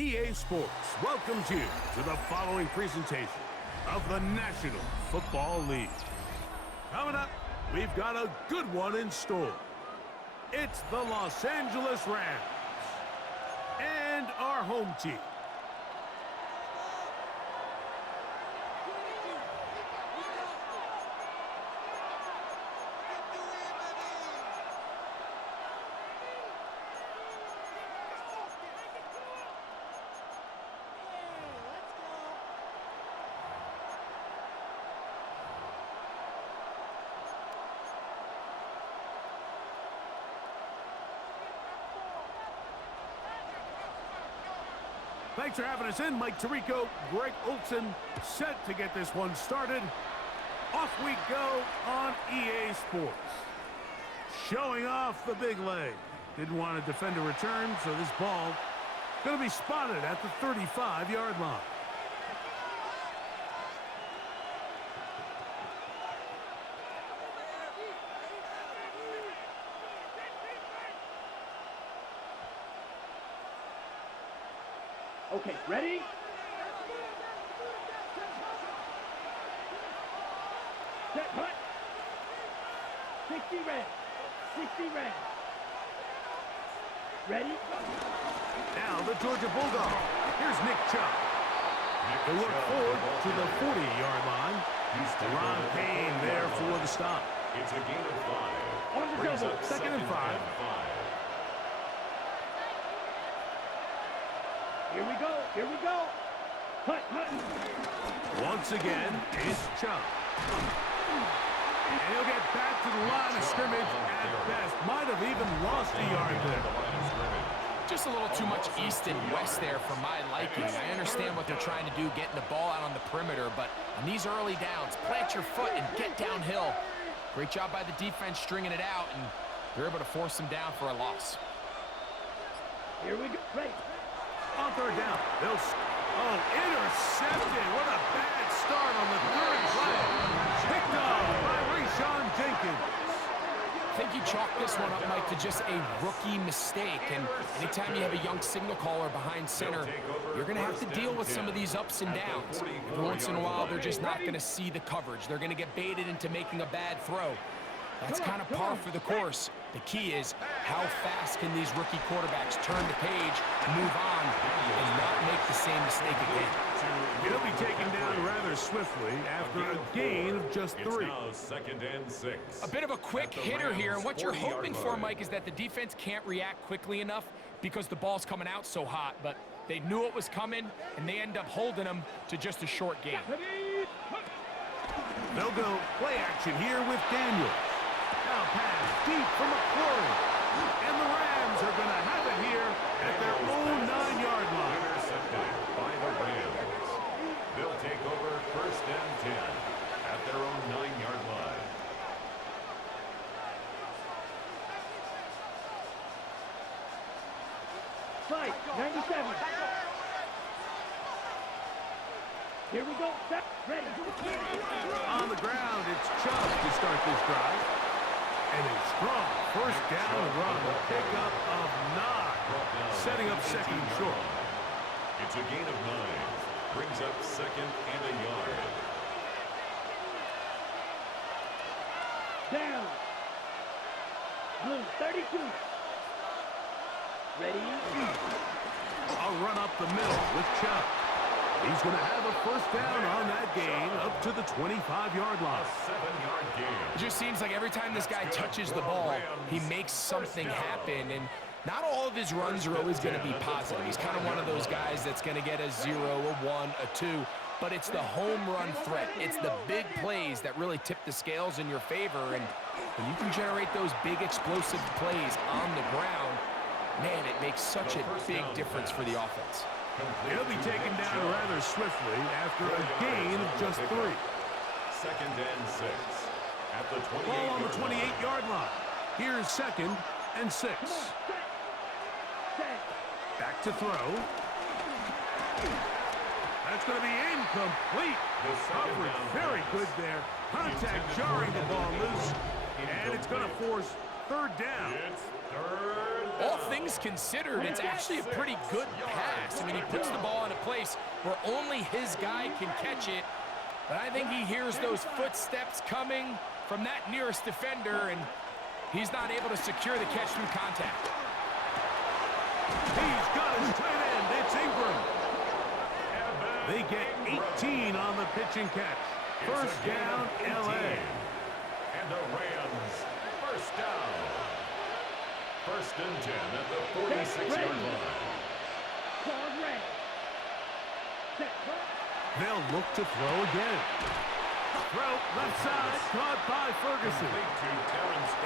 EA Sports welcomes you to the following presentation of the National Football League. Coming up, we've got a good one in store. It's the Los Angeles Rams and our home team. Thanks for having us in. Mike Tirico, Greg Olson, set to get this one started. Off we go on EA Sports. Showing off the big leg. Didn't want to defend a return, so this ball going to be spotted at the 35-yard line. Okay, ready? Set, punt. 60 red. 60 red. Ready? Now the Georgia Bulldog. Here's Nick Chubb. They work forward to the 40-yard line. Ron Payne there for the stop. It's a gain of 5. On the Brings double. up Second and 5. Here we go. Here we go. Punt, punt. Once again, it's Chubb. And he'll get back to the line of scrimmage at best. Might have even lost a yard there. Just a little too much east and west there for my liking. I understand what they're trying to do, getting the ball out on the perimeter, but on these early downs, plant your foot and get downhill. Great job by the defense stringing it out, and they're able to force them down for a loss. Here we go. Right. On third down, they'll... Oh, intercepted. What a bad start on the third play. Picked off by Rashawn Jenkins. I think you chalk this one up, Mike, to just a rookie mistake. And anytime you have a young signal caller behind center, you're going to have to deal with some of these ups and downs. Every once in a while, they're just not going to see the coverage. They're going to get baited into making a bad throw. That's kind of par for the course. The key is how fast can these rookie quarterbacks turn the page, move on, and not make the same mistake again. He'll be taken down rather swiftly after a gain of just 3. Now 2nd and 6. A bit of a quick hitter here, and what you're hoping for, Mike, is that the defense can't react quickly enough because the ball's coming out so hot, but they knew it was coming, and they end up holding them to just a short gain. They'll go play action here with Daniels. Now pass deep for McClory. And the Rams are going to have it here at their own 9-yard line. Intercepted by the Rams. They'll take over 1st and 10 at their own 9-yard line. Slide. 97. Here we go. Set. Ready. On the ground, it's Chubb to start this drive. And a strong first down run, a pickup of 9, setting up 2nd and short. It's a gain of 9. Brings up 2nd and a yard. Down. Blue. 32. Ready. A run up the middle with Chubb. He's going to have a first down on that gain up to the 25-yard line. A 7-yard gain. It just seems like every time this guy touches the ball, he makes something happen, and not all of his runs are always going to be positive. He's kind of one of those guys that's going to get a 0, a 1, a 2, but it's the home run threat. It's the big plays that really tip the scales in your favor, and when you can generate those big explosive plays on the ground, man, it makes such a big difference for the offense. He'll be taken down rather swiftly after a gain of just 3. 2nd and 6 at the 28. Ball on the 28-yard line. Here's 2nd and 6. Back to throw. That's going to be incomplete. Coverage very good there. Contact jarring the ball loose. And it's going to force 3rd down. It's 3rd all things considered, it's actually a pretty good pass. I mean, he puts the ball in a place where only his guy can catch it. But I think he hears those footsteps coming from that nearest defender, and he's not able to secure the catch through contact. He's got his tight end. It's Ingram. They get 18 on the pitch and catch. First down, L.A. And the Rams, first down. First and 10 at the 46-yard line. They'll look to throw again. Throw left side, caught by Ferguson.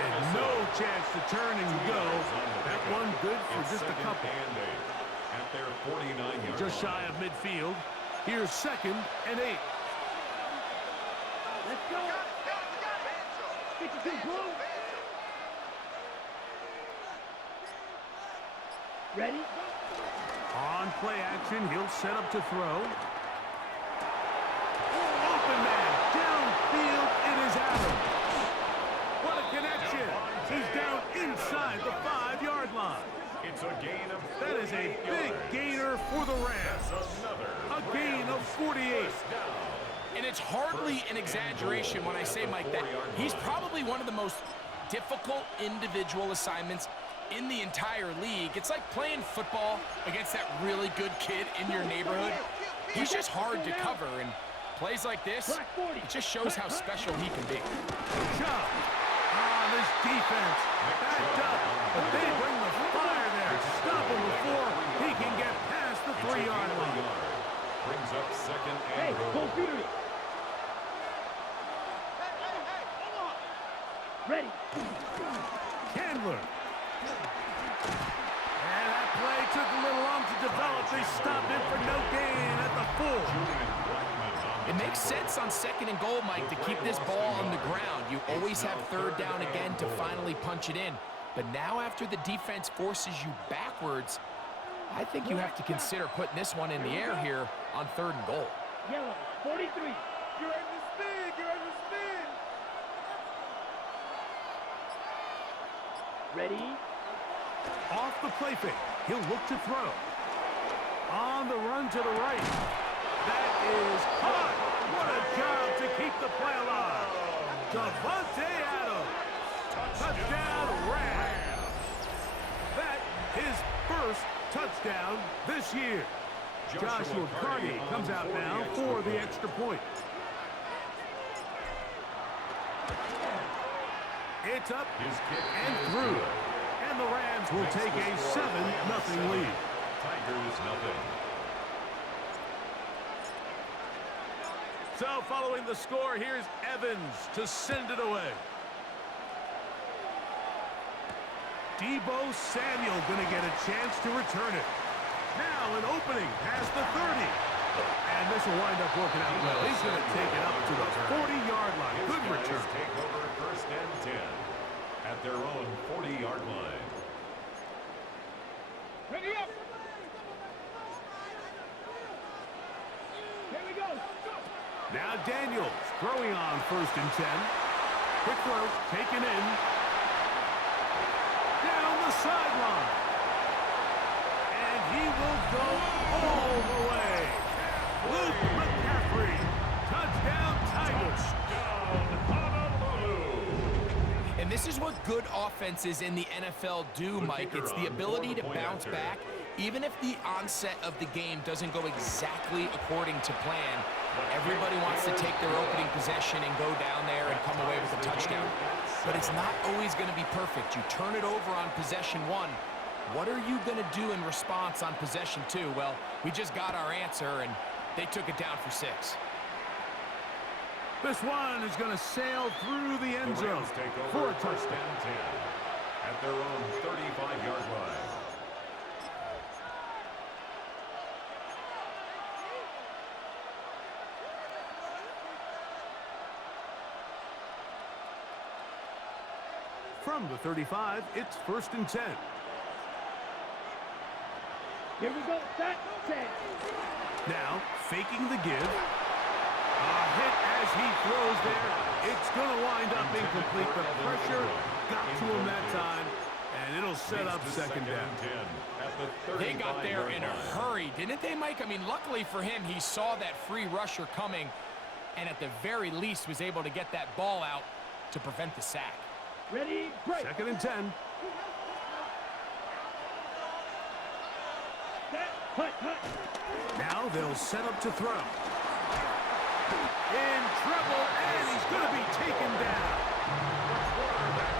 And no chance to turn and go. That one good for just a couple. At their 49-yard just shy of midfield. Here's second and 8. Let's go. 52 blue. Ready? On play action, he'll set up to throw. Open man, downfield, it is Adams. What a connection. He's down inside the 5-yard line. It's a gain of 48 That is a big gainer for the Rams. A gain of 48. And it's hardly an exaggeration when I say, Mike, that he's probably one of the most difficult individual assignments in the entire league. It's like playing football against that really good kid in your neighborhood. He's just hard to cover, and plays like this, it just shows how special he can be. Chubb on this defense. Backed up, but they bring the fire there. Stop him before he can get past the 3-yard line. Brings up second Hey, and go goal. Peter. Ready. Chandler. And that play took a little long to develop. They stopped it for no gain at the 4. It makes sense on second and goal, Mike, to keep this ball on the ground. You always have third down again to finally punch it in. But now after the defense forces you backwards, I think you have to consider putting this one in the air here on third and goal. Yellow, 43. Get ready to spin. Get ready to spin. Ready. Off the play fake. He'll look to throw. On the run to the right. That is caught. What a job to keep the play alive. Davante Adams. Touchdown, Rams. That his first touchdown this year. Joshua Carney comes out now for the extra point. It's up and through. And the Rams will take a 7-0 lead. Tigers nothing. So following the score, here's Evans to send it away. Deebo Samuel going to get a chance to return it. Now an opening past the 30. And this will wind up working out well. He's going to take it up to the 40-yard line. Good return. Take over first and 10 at their own 40-yard line. Ready up. Here we go. Now Daniels throwing on first and 10. Quick throw, taken in. Down the sideline. And he will go all the way. Luke McCaffrey. Touchdown Tigers. And this is what good offenses in the NFL do, Mike. It's the ability to bounce back, even if the onset of the game doesn't go exactly according to plan. Everybody wants to take their opening possession and go down there and come away with a touchdown. But it's not always going to be perfect. You turn it over on possession 1. What are you going to do in response on possession 2? Well, we just got our answer, and they took it down for 6. This one is going to sail through the end zone for a touchdown. 10 at their own 35-yard line. From the 35, it's first and 10. Here we go. Set. 10. Now, faking the give. A hit as he throws there. It's going to wind up incomplete. The pressure got to him that time, And it'll set up second down. They got there in a hurry, didn't they, Mike? I mean, luckily for him, he saw that free rusher coming and at the very least was able to get that ball out to prevent the sack. Ready, break. Second and 10. Set, hut, hut. Now they'll set up to throw. In trouble, and he's going to be taken down.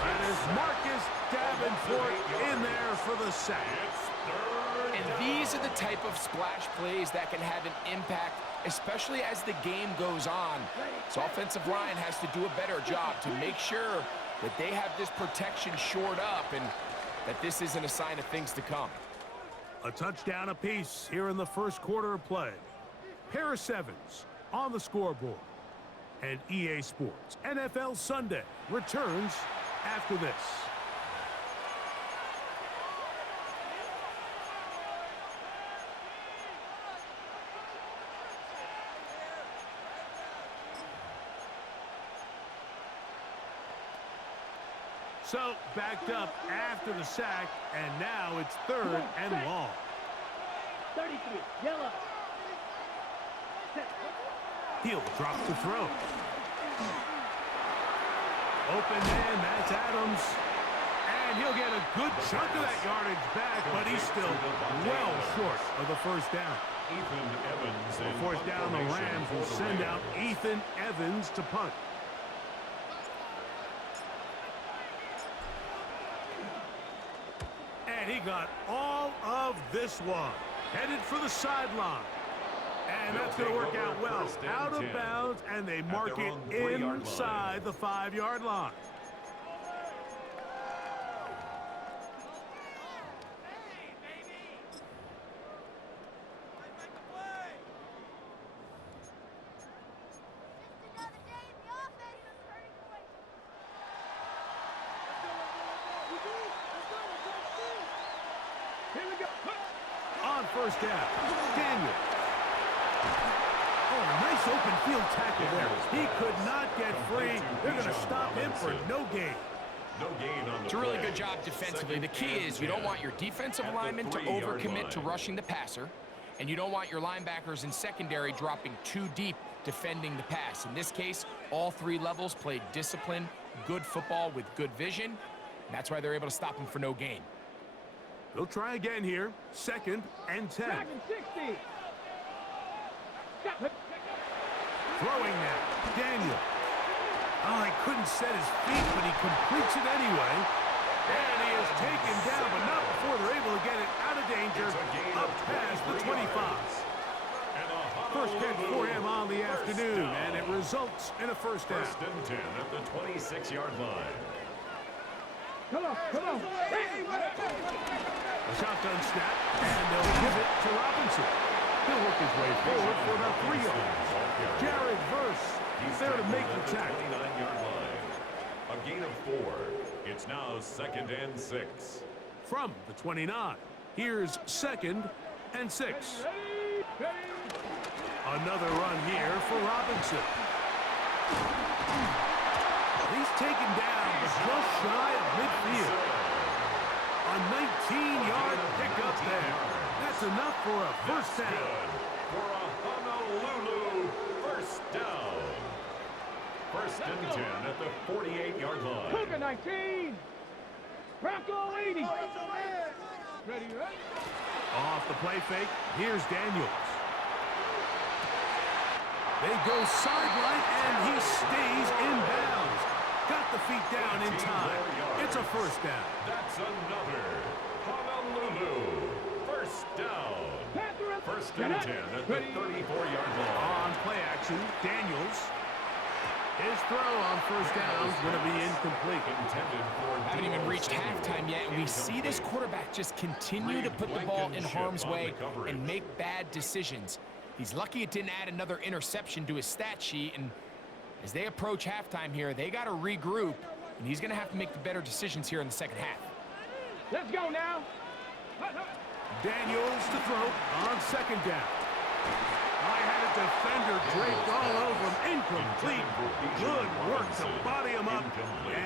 That is Marcus Davenport in there for the sack. And these are the type of splash plays that can have an impact, especially as the game goes on. So offensive line has to do a better job to make sure that they have this protection shored up and that this isn't a sign of things to come. A touchdown apiece here in the first quarter of play. Pair of sevens on the scoreboard. And EA Sports NFL Sunday returns after this. So, backed up after the sack, and now it's third and long. 33, yellow. Set. He'll drop to throw. Open man, that's Adams. And he'll get a good chunk of that yardage back, but he's still well short of the first down. On fourth down, the Rams will send out Ethan Evans to punt. And he got all of this one. Headed for the sideline. And that's going to work out well. Out of bounds, and they mark it inside the 5-yard line. On first down, Daniel. Oh, nice open field tackle there. He could not get free. They're going to stop him for no gain. It's a really good job defensively. The key is you don't want your defensive linemen to overcommit to rushing the passer, and you don't want your linebackers in secondary dropping too deep defending the pass. In this case, all three levels played disciplined, good football with good vision. And that's why they're able to stop him for no gain. They'll try again here. Second and 10. Dragon 60. Throwing now. Daniel. Oh, he couldn't set his feet, but he completes it anyway. And he is taken down, but not before they're able to get it out of danger up past the 25. First catch for him on the afternoon, and it results in a first down. First and 10 at the 26-yard line. Come on, come on. A shotgun snap, and they'll give it to Robinson. He'll work his way forward for about 3 yards. Jared Verse, he's there to make the tackle. 29-yard line. A gain of 4. It's now second and 6. From the 29, here's second and 6. Another run here for Robinson. He's taken down, but just shy of midfield. A 19-yard pickup there. That's enough for a first down. For a Honolulu first down. First and 10 at the 48-yard line. Cougar 19. Bronco 80. Ready, ready. Off the play fake, here's Daniels. They go sideline, and he stays in bounds. Got the feet down in time. It's a first down. That's another Honolulu first down. First and 10 at the 34-yard line. On play action, Daniels. His throw on first down is going to be incomplete. Haven't even reached halftime yet, and we see this quarterback just continue to put the ball in harm's way and make bad decisions. He's lucky it didn't add another interception to his stat sheet, and as they approach halftime here, they got to regroup, and he's going to have to make the better decisions here in the second half. Let's go now. Daniels to throw on second down. I had a defender draped all over him. Incomplete. Good work to body him up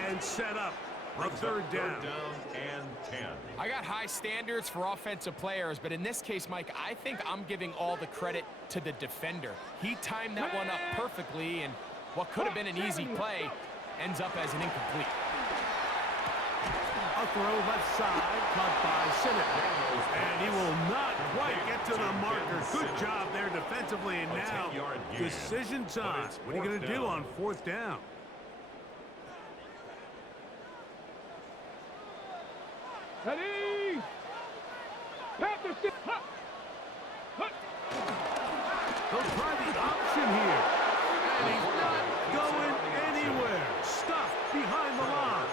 and set up A third down and 10. I got high standards for offensive players, but in this case, Mike, I think I'm giving all the credit to the defender. He timed that one up perfectly, and what could have been an easy play ends up as an incomplete. A throw left side, caught by Sinnott. And he will not quite get to the marker. Good job there defensively, and now decision time. What are you going to do on fourth down? Ready? Patterson. They'll try the option here. And he's not going anywhere. Stuffed behind the line.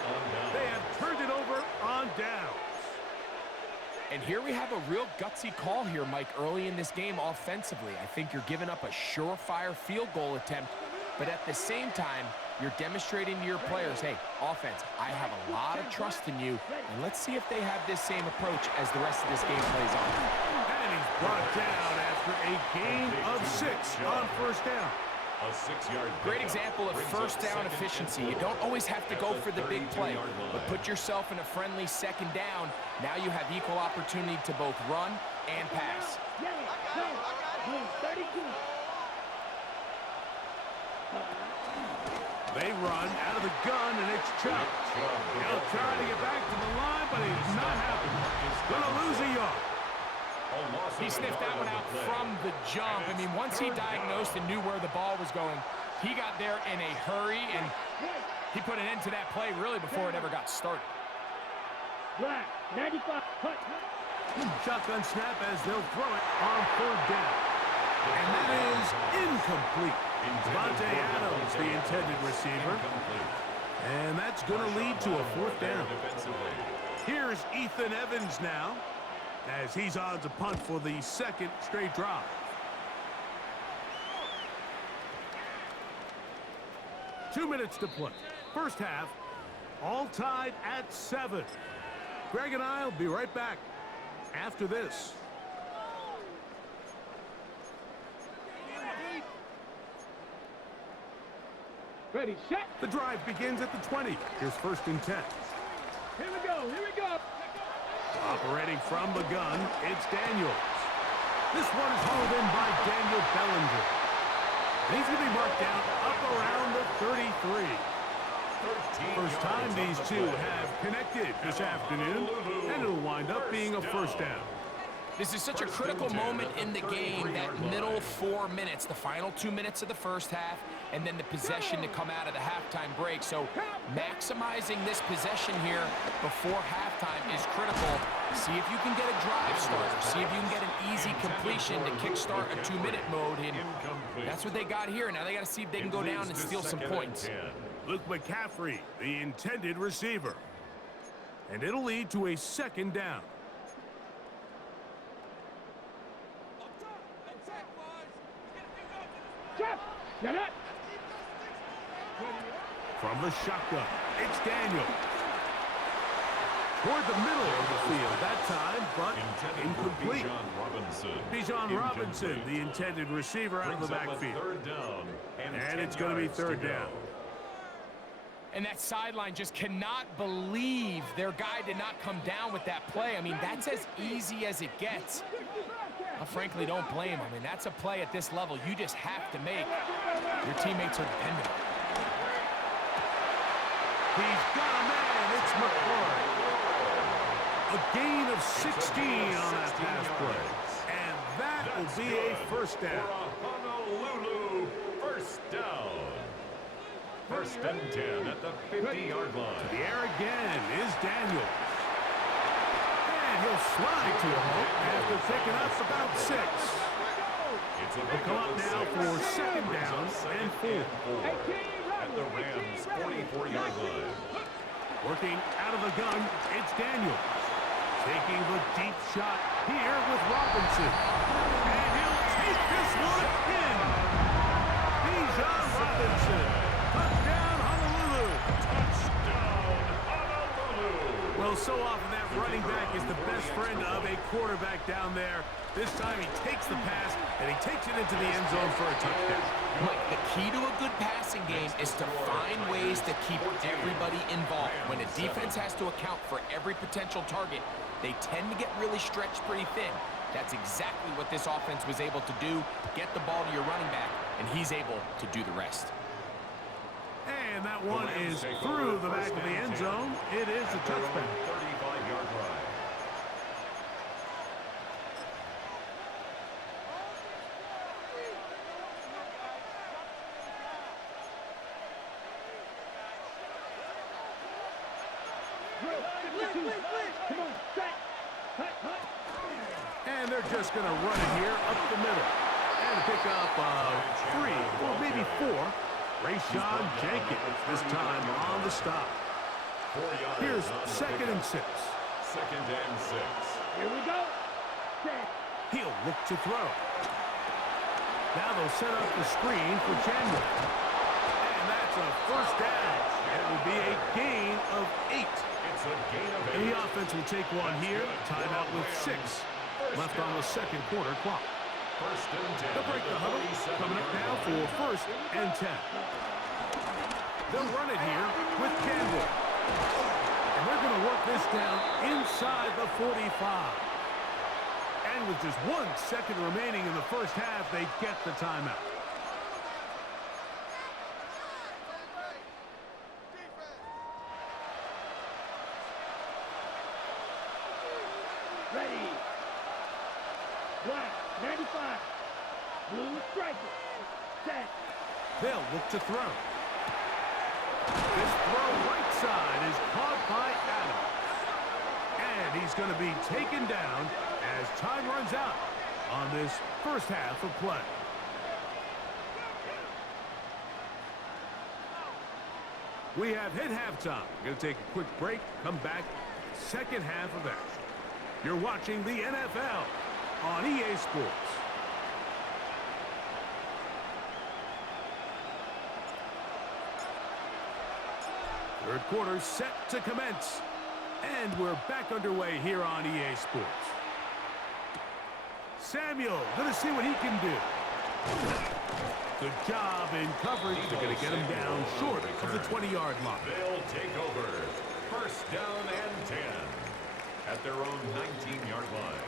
They have turned it over on downs. And here we have a real gutsy call here, Mike, early in this game offensively. I think you're giving up a surefire field goal attempt, but at the same time, you're demonstrating to your players, hey, offense, I have a lot of trust in you, and let's see if they have this same approach as the rest of this game plays on. And he's brought down after a gain of 6 on first down. A 6-yard Great example of first down efficiency. You don't always have to go for the big play, but put yourself in a friendly second down. Now you have equal opportunity to both run and pass. They run out of the gun, and it's Chubb. He'll try to get back to the line, but he's not happy. Going to lose a yard. He sniffed that one out from the jump. I mean, once he diagnosed and knew where the ball was going, he got there in a hurry, and he put an end to that play really before it ever got started. Black, 95, cut. Shotgun snap as they'll throw it on third down. And that is incomplete. Devontae Adams, the intended receiver. And that's going to lead to a fourth down. Here's Ethan Evans now, as he's on to punt for the second straight drive. Two minutes to play. First half, all tied at 7. Greg and I will be right back after this. Ready, set. The drive begins at the 20. Here's first and 10. Here we go, here we go. Operating from the gun, it's Daniels. This one is hauled in by Daniel Bellinger. He's going to be marked down up around the 33. First time these two have connected this afternoon, and it'll wind up being a first down. This is such a critical moment in the game, that middle 4 minutes, the final 2 minutes of the first half, and then the possession to come out of the halftime break. So maximizing this possession here before halftime is critical. See if you can get a drive starter. See if you can get an easy completion to kickstart a 2-minute mode. And that's what they got here. Now they got to see if they can go down and steal some points. Luke McCaffrey, the intended receiver. And it'll lead to a second down. Get it. From the shotgun, it's Daniel. Toward the middle of the field that time, but incomplete. Bijan Robinson, the intended receiver, out of the backfield. And it's going to be third down. And that sideline just cannot believe their guy did not come down with that play. I mean, that's as easy as it gets. I frankly don't blame him. I mean, that's a play at this level you just have to make. Your teammates are dependent. He's got a man. It's McCoy. A gain of 16 on that pass play. And that will be a first down. Honolulu, first down. First and 10 at the 50-yard line. To the air again is Daniels. And he'll slide to a hook after picking up about 6. He'll come up now for second down and 4. At the Rams' 44-yard line. Working out of the gun, it's Daniels. Taking the deep shot here with Robinson. And he'll take this one in. Bijan Robinson. Touchdown, Honolulu. Touchdown, Honolulu. Well, so often that running back is the best friend of a quarterback down there. This time he takes the pass and he takes it into the end zone for a touchdown. Mike, the key to a good passing game is to find ways to keep everybody involved. When a defense has to account for every potential target, they tend to get really stretched pretty thin. That's exactly what this offense was able to do. Get the ball to your running back, and he's able to do the rest. And that one is through the back of the end zone. It is a touchback. 35-yard line. Come on, set. Hut, hut. And they're just going to run it here up the middle. And pick up 3, or maybe 4. Rayshawn Jenkins this time on the stop. 4 yards. Here's 2nd and 6. 2nd and 6. Here we go. Set. He'll look to throw. Now they'll set up the screen for Chandler. And that's a first down. It will be a gain of 8. It's a gain of 8. And the offense will take one here. Timeout with 6 left on the second quarter clock. First and 10. They'll break the huddle. Coming up now for 1st and 10. They'll run it here with Campbell. And they're going to work this down inside the 45. And with just 1 second remaining in the first half, they get the timeout. Ready. Black, 95. Blue striker. Set. They'll look to throw. This throw right side is caught by Adams. And he's going to be taken down as time runs out on this first half of play. We have hit halftime. We're going to take a quick break, come back, second half of action. You're watching the NFL on EA Sports. Third quarter set to commence. And we're back underway here on EA Sports. Samuel going to see what he can do. Good job in coverage. They're going to get him down short of the 20-yard line. They'll take over. First down and 10 at their own 19-yard line.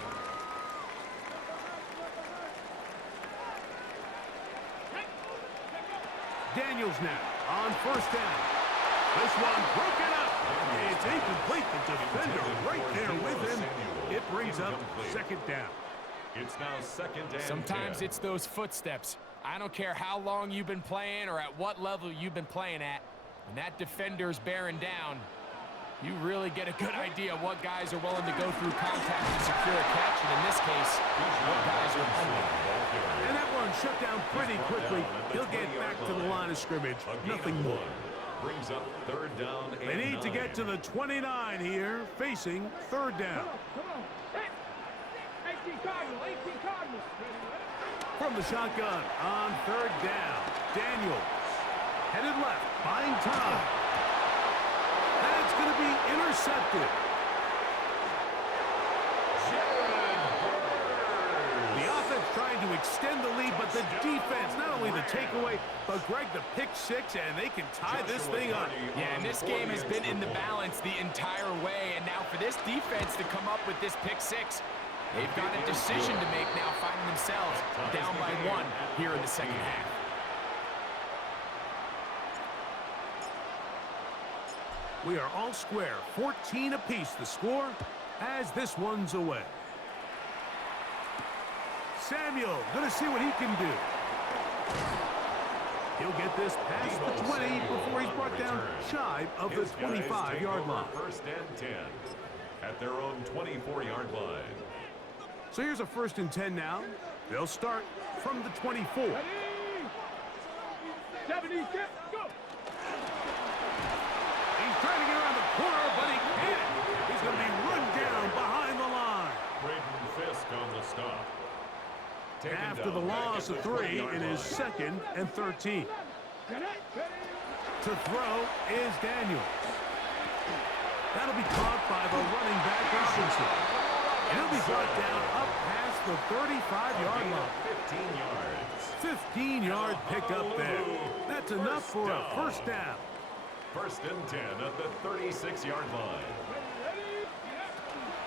Daniels now on first down. This one broken up. It's incomplete. The defender right there with him. It brings up second down. It's now 2nd and 10. Sometimes it's those footsteps. I don't care how long you've been playing or at what level you've been playing at. When that defender's bearing down, you really get a good idea of what guys are willing to go through contact to secure a catch. And in this case, what guys are unwilling. And that one shut down pretty quickly. He'll get back to the line of scrimmage. Nothing more. Brings up 3rd down and They need to get to the 29 here, facing 3rd down. Come on. Set. 18 Cardinals. 18 Cardinals. From the shotgun on 3rd down. Daniels headed left, buying time. That's going to be intercepted. The offense trying to extend the lead, but the defense, not only the takeaway, but Greg, the pick 6, and they can tie this thing up. Yeah, and this game has been in the balance the entire way, and now for this defense to come up with this pick 6, they've got a decision to make now, finding themselves down by 1 here in the second half. We are all square, 14 apiece the score as this one's away. Samuel going to see what he can do. He'll get this past the 20 before he's brought down shy of the 25-yard line. 1st and 10 at their own 24-yard line. So here's a 1st and 10 now. They'll start from the 24. 70, set, go. He's trying to get around the corner, but he can't. He's going to be run down behind the line. Braden Fisk on the stop. After the loss of 3, it is 2nd and 13. To throw is Daniels. That'll be caught by the running back, Richardson. And he'll be brought down up past the 35-yard line. 15-yard pickup there. That's enough for a first down. First and 10 at the 36-yard line.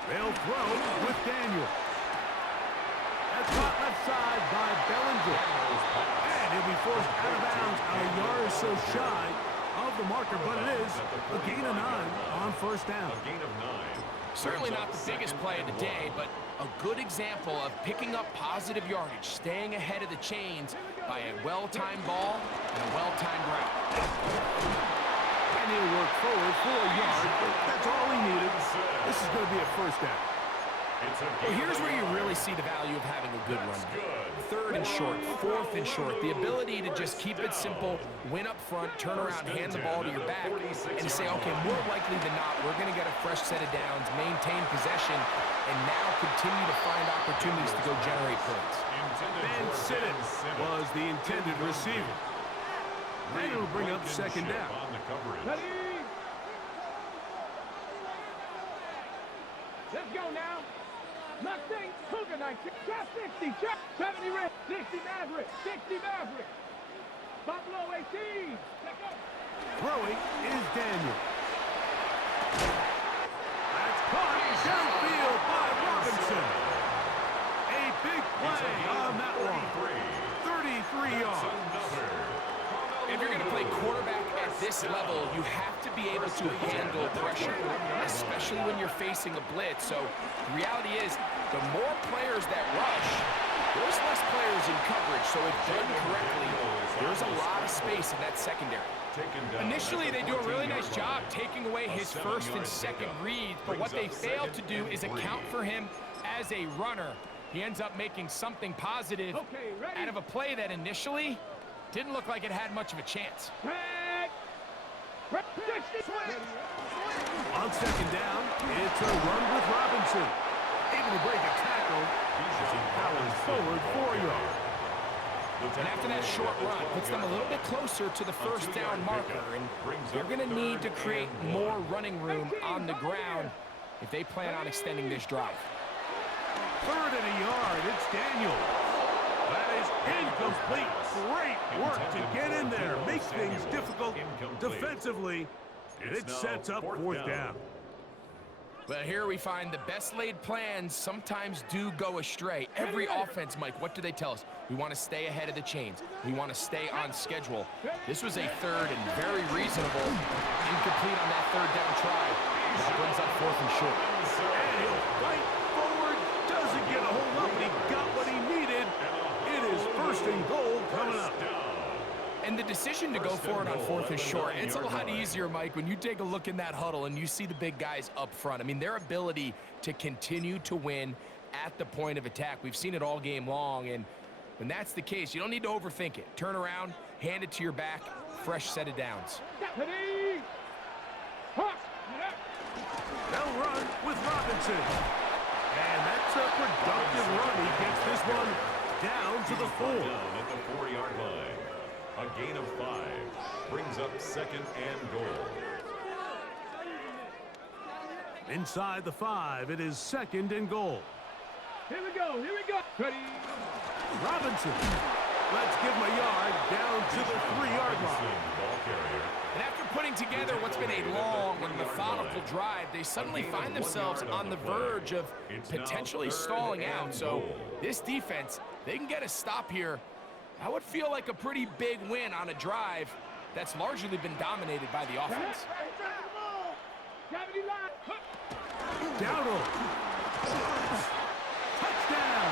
They'll throw with Daniel. That's caught left side by Bellinger. And he'll be forced out of bounds a yard or so shy of the marker, but it is a gain of 9 on first down. A gain of 9. Certainly not the biggest play of the day, but a good example of picking up positive yardage, staying ahead of the chains by a well-timed ball and a well-timed route. And he'll work forward for a yard, but that's all he needed. This is going to be a first down. Well, here's where you really see the value of having a good run. Third and short, fourth and short. The ability to just keep it simple, win up front, turn around, hand the ball to your back, and say, okay, more likely than not, we're going to get a fresh set of downs, maintain possession, and now continue to find opportunities to go generate points. Ben Simmons was the intended receiver. And it'll bring up second down. Ready? Let's go now. Mustang, Cougar 19, Chop 60, Chop 70 Red, 60 Maverick, 60 Maverick. Buffalo 18. Let's go. Throwing is Daniel. That's caught downfield by Robinson. A big play on that one. 33 yards. If you're going to play quarterback at this level, you have to be able to handle pressure, especially when you're facing a blitz. So the reality is, the more players that rush, there's less players in coverage. So if done correctly, there's a lot of space in that secondary. Initially, they do a really nice job taking away his first and second reads, but what they fail to do is account for him as a runner. He ends up making something positive out of a play that initially didn't look like it had much of a chance. On second down, it's a run with Robinson. Able to break a tackle as he powers forward 4 yards. And after that short run, puts them a little bit closer to the first down marker. And they're going to need to create more running room on the ground if they plan on extending this drive. Third and a yard, it's Daniel. That is incomplete. Great work to get in there. Make things difficult defensively. And it sets up fourth down. Well, here we find the best laid plans sometimes do go astray. Every offense, Mike, what do they tell us? We want to stay ahead of the chains. We want to stay on schedule. This was a third and very reasonable, incomplete on that third down try. That brings up fourth and short. And he'll fight forward. Doesn't get a hold up, but he got what he needed. It is first and goal coming up. And the decision to go for it on fourth and short, it's a lot easier, Mike, when you take a look in that huddle and you see the big guys up front. I mean, their ability to continue to win at the point of attack. We've seen it all game long, and when that's the case, you don't need to overthink it. Turn around, hand it to your back, fresh set of downs. They'll run with Robinson. And that's a productive run. He gets this one down to the 4. Down at the 4-yard line. A gain of 5 brings up second and goal. Inside the 5, it is second and goal. Here we go, here we go. Ready? Robinson. Let's give him a yard down to the 3-yard line. Ball carrier. And after putting together what's been a long and methodical drive, they suddenly find themselves on the verge of potentially stalling out. So this defense, they can get a stop here. That would feel like a pretty big win on a drive that's largely been dominated by the offense. Dowdle. Touchdown.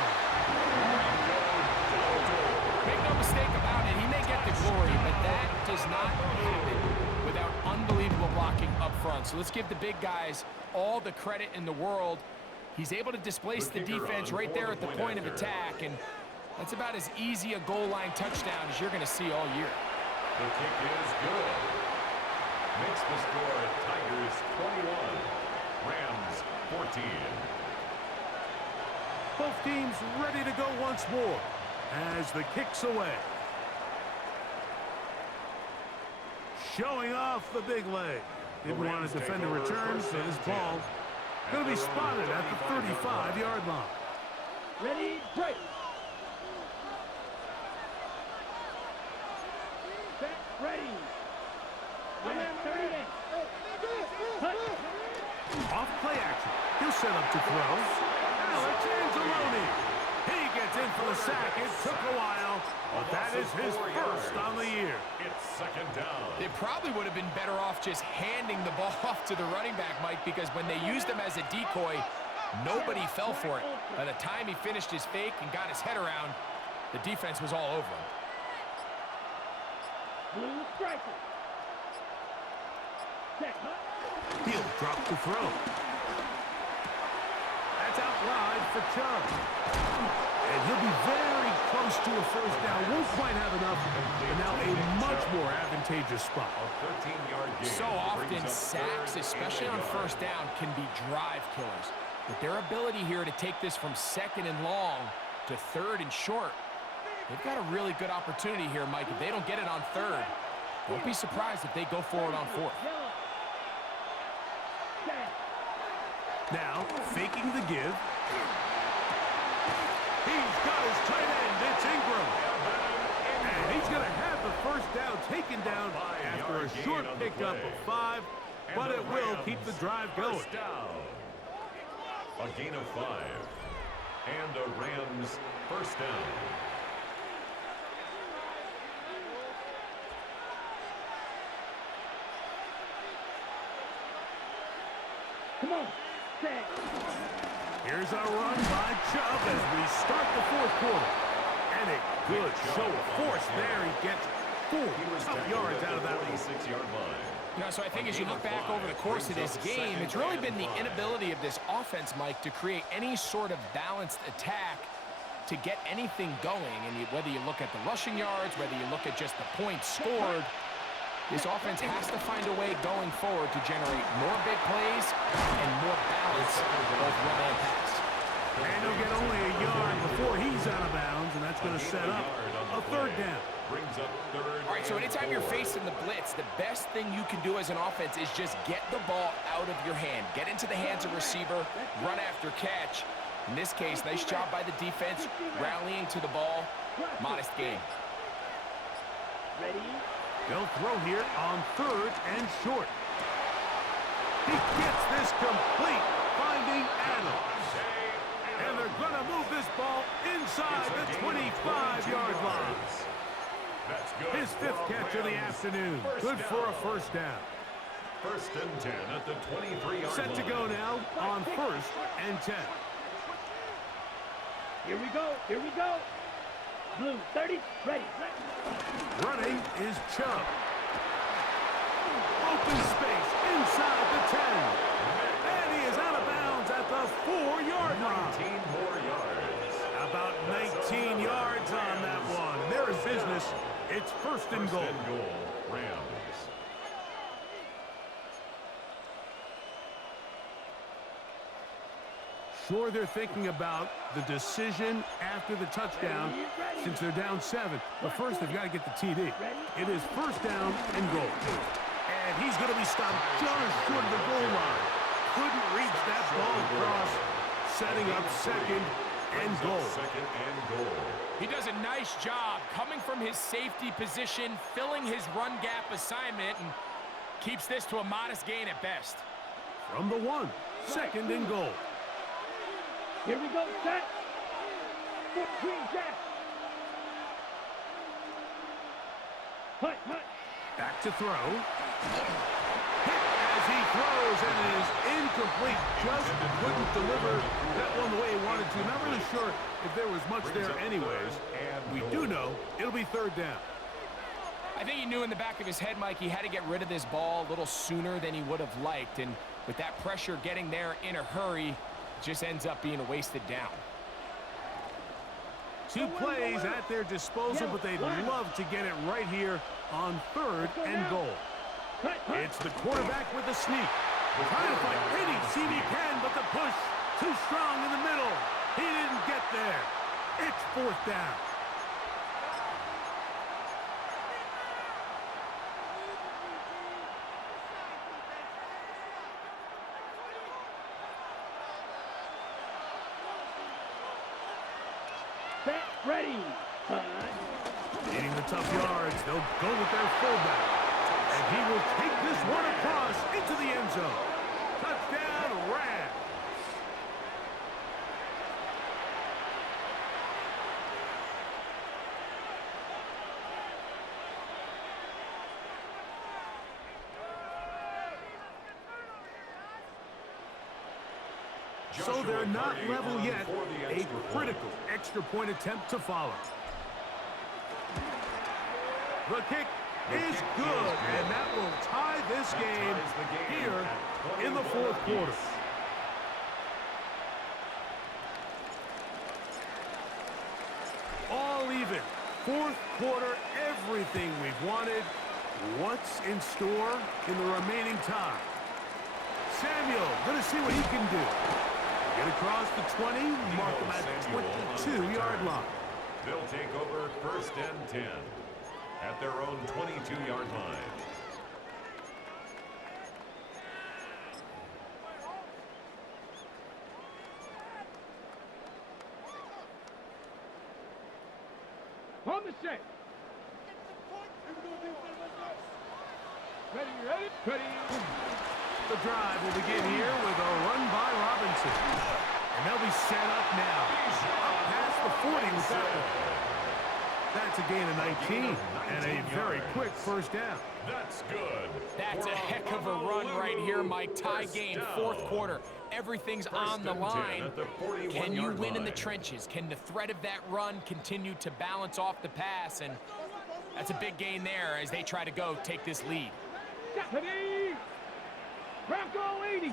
Make no mistake about it, he may get the glory, but that does not happen without unbelievable blocking up front. So let's give the big guys all the credit in the world. He's able to displace the defense right there at the point of attack, and that's about as easy a goal line touchdown as you're going to see all year. The kick is good. Makes the score Tigers 21, Rams 14. Both teams ready to go once more as the kick's away. Showing off the big leg. Didn't want to defend the return, so this ball going to be spotted at the 35-yard line. Ready, break. ready. 38. Cut. Off play action. He'll set up to throw. Alex Anzalone. He gets in for the sack. It took a while, but that is his first on the year. It's second down. They probably would have been better off just handing the ball off to the running back, Mike, because when they used him as a decoy, nobody fell for it. By the time he finished his fake and got his head around, the defense was all over him. Blue striker. Check. He'll drop to throw. That's out wide for Chubb. And he'll be very close to a first down. Won't quite have enough, but now a much more advantageous spot. A 13-yard gain. So often, sacks, especially on first down, can be drive killers. But their ability here to take this from second and long to third and short, they've got a really good opportunity here, Mike. If they don't get it on third, don't be surprised if they go for it on fourth. Now, faking the give. He's got his tight end. It's Ingram. And he's going to have the first down taken down after a short pickup of 5, but it will keep the drive going. First down. A gain of 5. And a Rams first down. Come on. Set. Here's a run by Chubb as we start the fourth quarter. And a good show of force there. He gets 4 tough yards out of that 46-yard line. You know, so I think as you look back over the course of this game, it's really been the inability of this offense, Mike, to create any sort of balanced attack to get anything going. And whether you look at the rushing yards, whether you look at just the points scored, this offense has to find a way going forward to generate more big plays and more balance both run and pass. And he'll get only a yard before he's out of bounds, and that's going to set up a third down. Brings up third. All right, so anytime you're facing the blitz, the best thing you can do as an offense is just get the ball out of your hand. Get into the hands of receiver, run after catch. In this case, nice job by the defense, rallying to the ball. Modest gain. Ready. They'll throw here on third and short. He gets this complete, finding Adams. And they're going to move this ball inside the 25-yard line. That's good. His 5th catch of the afternoon. Good for a first down. First and 10 at the 23-yard line. Set to go now on first and 10. Here we go. Here we go. Blue 30. Ready. Running is Chubb. Open space inside the 10. And he is out of bounds at the 4-yard line. 19 more yards. About 19 yards on that one. There is business. It's first and goal. First and goal, Rams. Sure, they're thinking about the decision after the touchdown since they're down 7. But first, they've got to get the TD. It is first down and goal. And he's going to be stopped just short of the goal line. Couldn't reach that ball across, setting up second and goal. Second and goal. He does a nice job coming from his safety position, filling his run gap assignment, and keeps this to a modest gain at best. From the 1, second and goal. Here we go. Set. Green jack. Hut. Back to throw. Hit as he throws, and it is incomplete. Just couldn't deliver that one the way he wanted to. Not really sure if there was much there anyways. We do know it'll be third down. I think he knew in the back of his head, Mike, he had to get rid of this ball a little sooner than he would have liked. And with that pressure getting there in a hurry, it just ends up being a wasted down. 2 plays at their disposal, but they'd love to get it right here on third and goal. It's the quarterback with the sneak. Trying to find any seam he can, but the push too strong in the middle. He didn't get there. It's fourth down. Set. Ready. Leading the tough yards. They'll go with their fullback. And he will take this one across into the end zone. Touchdown, Rams. So they're not level yet. A critical extra point attempt to follow. The kick is good, and that will tie this game here in the fourth quarter. All even. Fourth quarter, everything we've wanted. What's in store in the remaining time? Samuel, going to see what he can do. Get across the 20, mark him at the 22-yard line. They'll take over first and 10 at their own 22-yard line. On the set. Ready, ready, ready. The drive will begin here with a run by Robinson. And they'll be set up now. Up past the 40 with that one. That's a gain of 19 and a very quick first down. That's good. That's a heck of a run right here, Mike. Tie game, fourth quarter. Everything's on the line. Can you win in the trenches? Can the threat of that run continue to balance off the pass? And that's a big gain there as they try to take this lead. Stephanie! Bronco 80!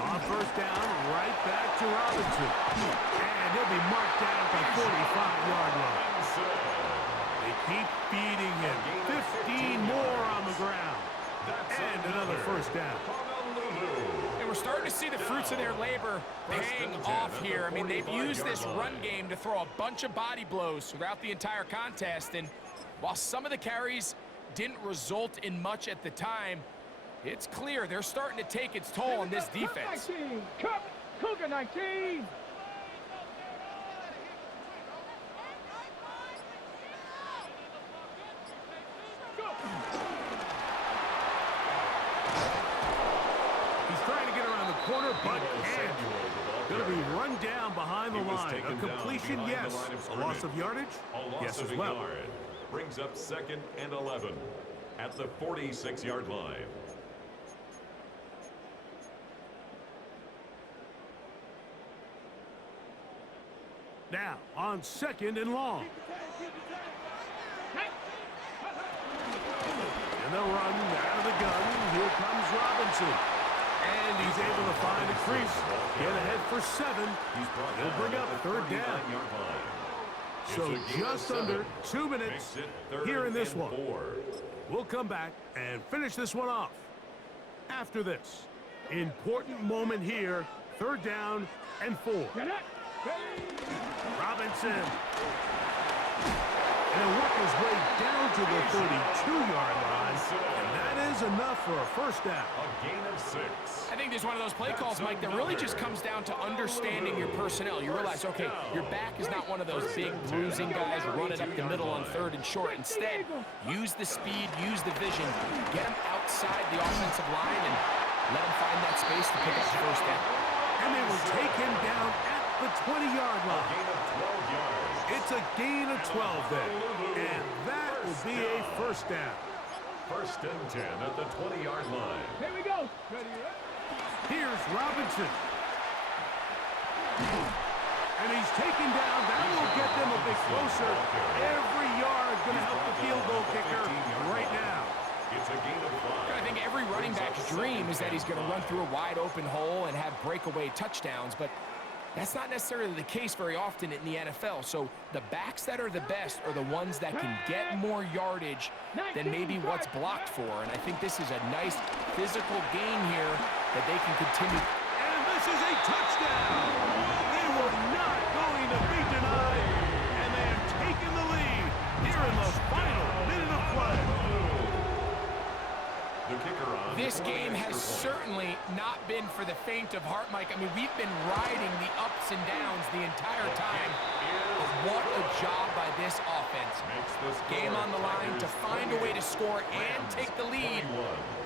On first down, right back to Robinson. And he'll be marked down at the 45-yard line. They keep feeding him. 15 more on the ground. And another first down. And we're starting to see the fruits of their labor paying off here. I mean, they've used this run game to throw a bunch of body blows throughout the entire contest. And while some of the carries didn't result in much at the time, it's clear they're starting to take its toll on this defense. Cup, Cougar 19! He's trying to get around the corner, but can't. Going to be run down behind the line. A completion, yes. A loss of yardage, yes as well. Brings up second and 11 at the 46-yard line. Now, on second and long. And they'll run out of the gun. Here comes Robinson. And he's able to find a crease. Get ahead for 7. He'll bring up third down. So just under 2 minutes here in this one. We'll come back and finish this one off. After this, important moment here, third down and 4. Robinson. And he'll work his way down to the 32-yard line. And that is enough for a first down. A gain of 6. I think there's one of those play calls, Mike, that really just comes down to understanding your personnel. You realize, okay, your back is not one of those big bruising guys running up the middle on third and short. Instead, use the speed, use the vision, get him outside the offensive line and let him find that space to pick up the first down. And they will take him down at the 20-yard line. Gain of 12 yards. It's a gain of 12 there. And that will be a first down. First and 10 at the 20-yard line. Here we go. Ready, ready. Here's Robinson. And he's taken down. That will get them a bit closer. Every yard going to help the field goal kicker right now. It's a gain of 5. I think every running back's dream is that he's going to run through a wide open hole and have breakaway touchdowns, but that's not necessarily the case very often in the NFL. So the backs that are the best are the ones that can get more yardage than maybe what's blocked for. And I think this is a nice physical gain here that they can continue. And this is a touchdown. They were not going to be denied. And they have taken the lead here in the final minute of play. The kicker on. This game has certainly not been for the faint of heart, Mike. I mean, we've been riding the ups and downs the entire time. But what a job by this offense. Game on the line to find a way to score and take the lead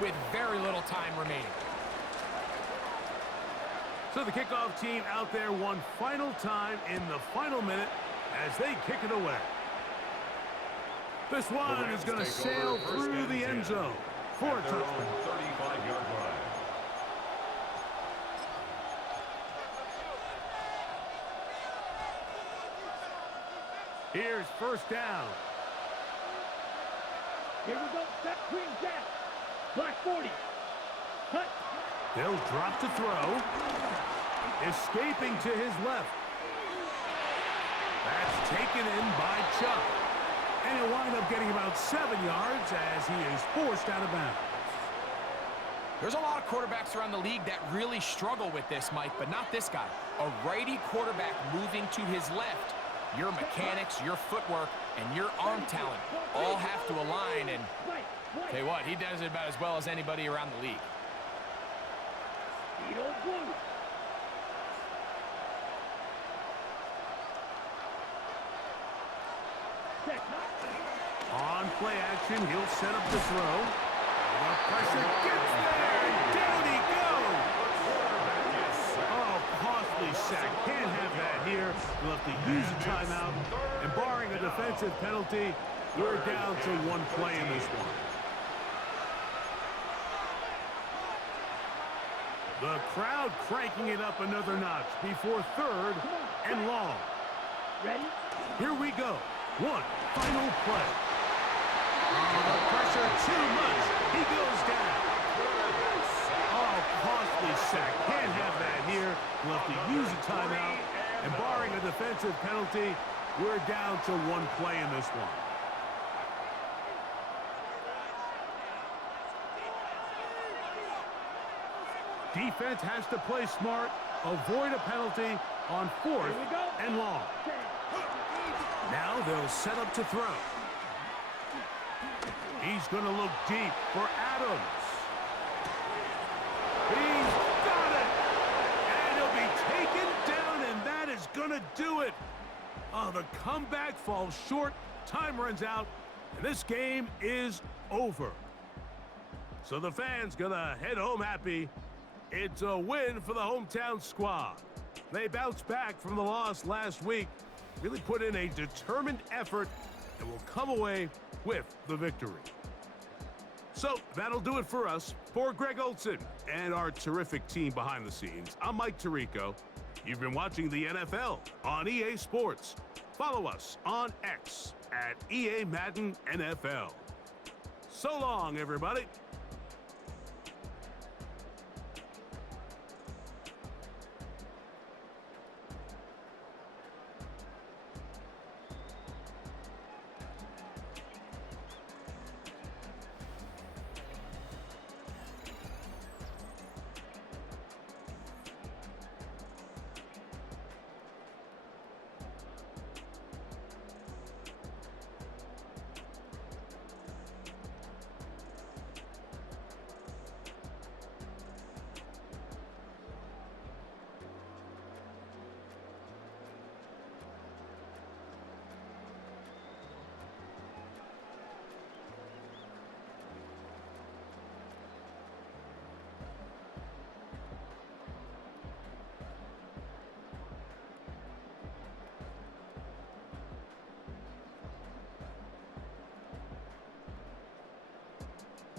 with very little time remaining. So the kickoff team out there one final time in the final minute as they kick it away. This one is going to sail through the end zone for a touchdown. 35-yard line. Here's first down. Here we go. Set green jack. Black 40. Cut. They'll drop to throw. Escaping to his left. That's taken in by Chubb. And he'll wind up getting about 7 yards as he is forced out of bounds. There's a lot of quarterbacks around the league that really struggle with this, Mike, but not this guy. A righty quarterback moving to his left. Your mechanics, your footwork, and your arm talent all have to align, and tell you what, he does it about as well as anybody around the league. On play action, he'll set up the throw. The pressure gets there, and down he goes. Oh, costly sack. Can't have that here. We'll have to use a timeout. And barring a defensive penalty, we're down to one play in this one. The crowd cranking it up another notch before third and long. Ready? Here we go. One final play. Oh, the pressure too much. He goes down. Oh, costly sack. Can't have that here. We'll have to use a timeout. And barring a defensive penalty, we're down to one play in this one. Defense has to play smart, avoid a penalty on fourth and long. Now they'll set up to throw. He's going to look deep for Adams. He's got it! And he'll be taken down, and that is going to do it. Oh, the comeback falls short. Time runs out, and this game is over. So the fans going to head home happy. It's a win for the hometown squad. They bounced back from the loss last week, really put in a determined effort, and will come away with the victory. So that'll do it for us. For Greg Olson and our terrific team behind the scenes, I'm Mike Tirico. You've been watching the NFL on EA Sports. Follow us on X at EA Madden NFL. So long, everybody.